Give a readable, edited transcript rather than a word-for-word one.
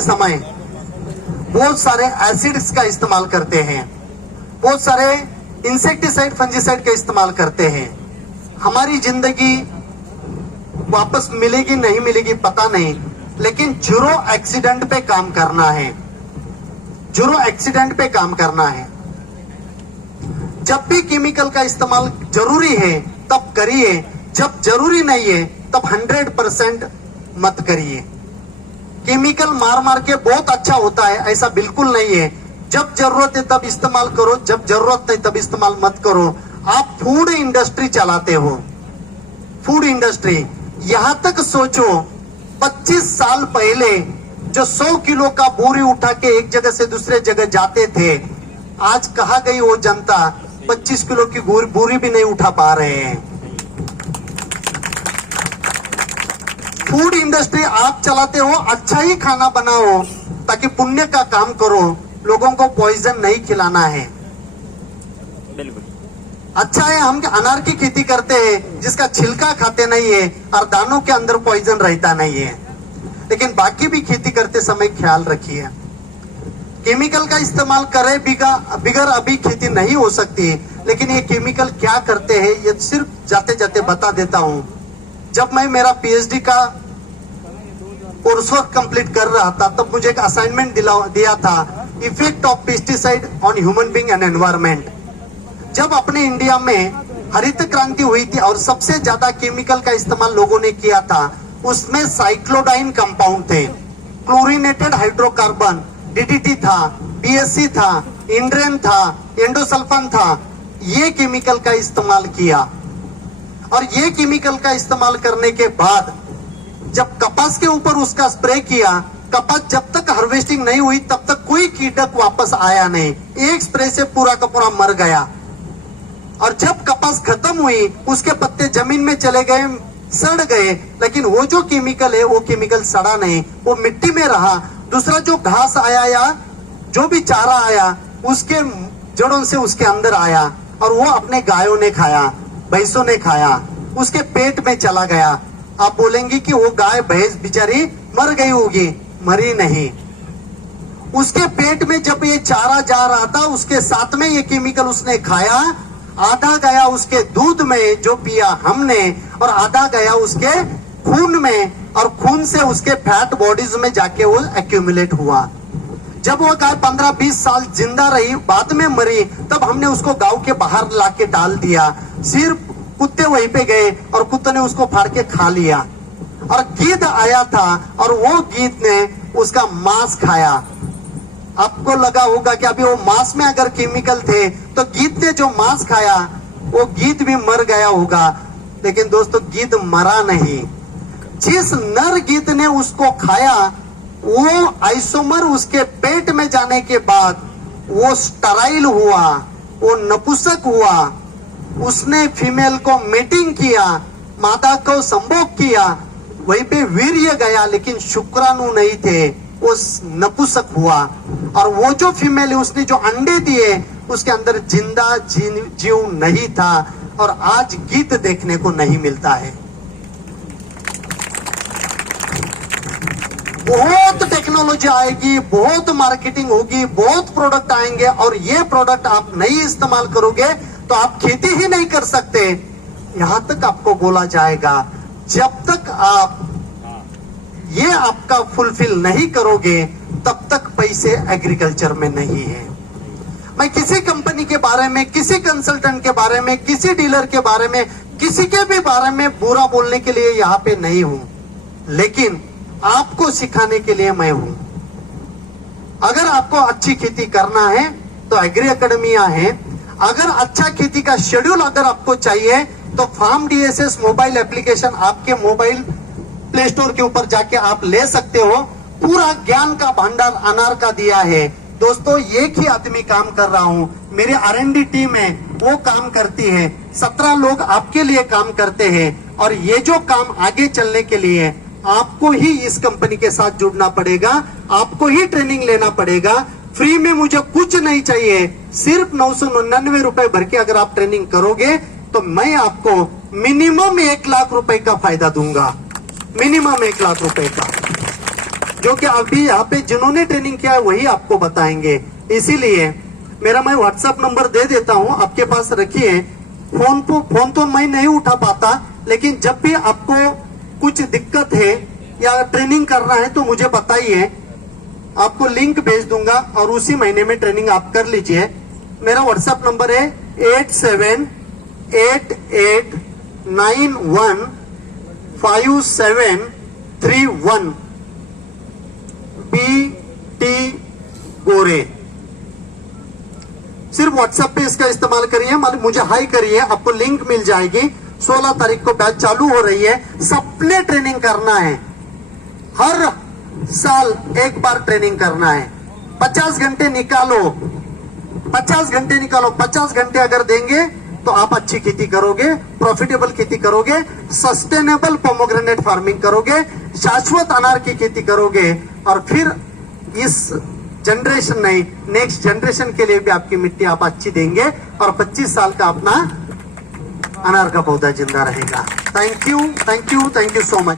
करते समय बहुत सारे एसिड्स का इस्तेमाल करते हैं, बहुत सारे इंसेक्टिसाइड फंजीसाइड का इस्तेमाल करते हैं। हमारी जिंदगी वापस मिलेगी नहीं मिलेगी पता नहीं, लेकिन जीरो एक्सीडेंट पे काम करना है, जीरो एक्सीडेंट पे काम करना है। जब भी केमिकल का इस्तेमाल जरूरी है तब करिए, जब जरूरी नहीं है तब 100% मत करिए। केमिकल मार मार के बहुत अच्छा होता है ऐसा बिल्कुल नहीं है। जब जरूरत है तब इस्तेमाल करो, जब जरूरत नहीं तब इस्तेमाल मत करो। आप फूड इंडस्ट्री चलाते हो, फूड इंडस्ट्री, यहां तक सोचो 25 साल पहले जो 100 किलो का बोरी उठा के एक जगह से दूसरे जगह जाते थे, आज कहां गई वो जनता? 25 किलो की बोरी भी नहीं उठा पा रहे हैं। फूड इंडस्ट्री आप चलाते हो, अच्छा ही खाना बनाओ ताकि पुण्य का काम करो, लोगों को पॉइजन नहीं खिलाना है। बिल्कुल अच्छा है हम अनार की खेती करते हैं जिसका छिलका खाते नहीं है और दानों के अंदर पॉइजन रहता नहीं है, लेकिन बाकी भी खेती करते समय ख्याल रखिए। केमिकल का इस्तेमाल करे बिगर अभी खेती नहीं हो सकती, लेकिन ये केमिकल क्या करते हैं ये सिर्फ जाते जाते बता देता हूं। जब मैं मेरा पीएचडी का कोर्स वर्क कंप्लीट कर रहा था तब मुझे एक असाइनमेंट दिया था, effect of pesticide on human being and environment. जब अपने इंडिया में हरित क्रांति हुई थी और सबसे ज्यादा केमिकल का इस्तेमाल लोगों ने किया था, उसमें साइक्लोडाइन कंपाउंड थे, क्लोरीनेटेड हाइड्रोकार्बन, डीडीटी था, बीएससी था, इंड्रेन था, एंडोसल्फान था। ये केमिकल का इस्तेमाल किया और ये केमिकल का इस्तेमाल करने के बाद जब कपास के ऊपर उसका स्प्रे किया, कपास जब तक हार्वेस्टिंग नहीं हुई तब तक कोई कीटक वापस आया नहीं, एक स्प्रे से पूरा का पूरा मर गया। और जब कपास खत्म हुई उसके पत्ते जमीन में चले गए, सड़ गए, लेकिन वो जो केमिकल है वो केमिकल सड़ा नहीं, वो मिट्टी में रहा। दूसरा जो घास आया या जो भी चारा आया उसके जड़ों से उसके अंदर आया और वो अपने गायों ने खाया, भैंसों ने खाया, उसके पेट में चला गया। आप बोलेंगे कि वो गाय भैंस बेचारी मर गई होगी, मरी नहीं। उसके पेट में जब ये चारा जा रहा था उसके साथ में ये केमिकल उसने खाया, आधा गया उसके दूध में जो पिया हमने और आधा गया उसके खून में, और खून से उसके फैट बॉडीज में जाके वो एक्यूमुलेट हुआ। जब वो गाय 15-20 साल जिंदा रही, बाद में मरी, तब हमने उसको गांव के बाहर लाके डाल दिया। सिर्फ कुत्ते वहीं पे गए और कुत्ते ने उसको फाड़ के खा लिया। और गीद आया था और वो गीद ने उसका मांस खाया। आपको लगा होगा कि अभी वो मांस में अगर केमिकल थे तो गीद ने जो मांस खाया वो गीद भी मर गया होगा, लेकिन दोस्तों गीद मरा नहीं। जिस नर गीद ने उसको खाया वो आइसोमर उसके पेट में जाने के बाद वो स्टराइल हुआ, वो नपुंसक हुआ, उसने फीमेल को मेटिंग किया, मादा को संभोग किया, वहीं पे वीर्य गया लेकिन शुक्राणु नहीं थे, वो नपुंसक हुआ। और वो जो फीमेल है उसने जो अंडे दिए उसके अंदर जिंदा जीव नहीं था, और आज गीत देखने को नहीं मिलता है। बहुत टेक्नोलॉजी आएगी, बहुत मार्केटिंग होगी, बहुत प्रोडक्ट आएंगे, और ये प्रोडक्ट आप नहीं इस्तेमाल करोगे तो आप खेती ही नहीं कर सकते। यहां तक आपको बोला जाएगा जब तक आप ये आपका फुलफिल नहीं करोगे तब तक पैसे एग्रीकल्चर में नहीं है। मैं किसी कंपनी के बारे में, किसी कंसल्टेंट के बारे में, किसी डीलर के बारे में, किसी के भी बारे में बुरा बोलने के लिए यहाँ पे नहीं हूं, लेकिन आपको सिखाने के लिए मैं हूं। अगर आपको अच्छी खेती करना है तो एग्री अकेडमिया है। अगर अच्छा खेती का शेड्यूल अगर आपको चाहिए तो फार्म डीएसएस मोबाइल एप्लीकेशन आपके मोबाइल प्ले स्टोर के ऊपर जाके आप ले सकते हो। पूरा ज्ञान का भंडार अनार का दिया है। दोस्तों एक ही आदमी काम कर रहा हूं, मेरी R&D टीम है वो काम करती है, 17 लोग आपके लिए काम करते हैं। और ये जो काम आगे चलने के लिए आपको ही इस कंपनी के साथ जुड़ना पड़ेगा, आपको ही ट्रेनिंग लेना पड़ेगा। फ्री में मुझे कुछ नहीं चाहिए, सिर्फ 999 रुपए भर के अगर आप ट्रेनिंग करोगे तो मैं आपको मिनिमम 1 लाख रुपए का फायदा दूंगा, मिनिमम 1 लाख रुपए का। जो कि अभी यहाँ पे जिन्होंने ट्रेनिंग किया है वही आपको बताएंगे। इसीलिए मेरा मैं व्हाट्सएप नंबर दे देता हूँ, आपके पास रखिए। फोन तो मैं नहीं उठा पाता, लेकिन जब भी आपको कुछ दिक्कत है या ट्रेनिंग करना है तो मुझे बताइए, आपको लिंक भेज दूंगा और उसी महीने में ट्रेनिंग आप कर लीजिए। मेरा व्हाट्सएप नंबर है 8788915731 BT गोरे। सिर्फ व्हाट्सएप पे इसका इस्तेमाल करिए, मुझे हाई करिए, आपको लिंक मिल जाएगी। 16 तारीख को बैच चालू हो रही है, सबने ट्रेनिंग करना है, हर साल एक बार ट्रेनिंग करना है। 50 घंटे निकालो, 50 घंटे निकालो। 50 घंटे अगर देंगे तो आप अच्छी खेती करोगे, प्रॉफिटेबल खेती करोगे, सस्टेनेबल पोमोग्रेनेट फार्मिंग करोगे, शाश्वत अनार की खेती करोगे, और फिर इस जनरेशन नहीं, नेक्स्ट जनरेशन के लिए भी आपकी मिट्टी आप अच्छी देंगे और 25 साल का अपना अनार का पौधा जिंदा रहेगा। Thank you, thank you, thank you so much.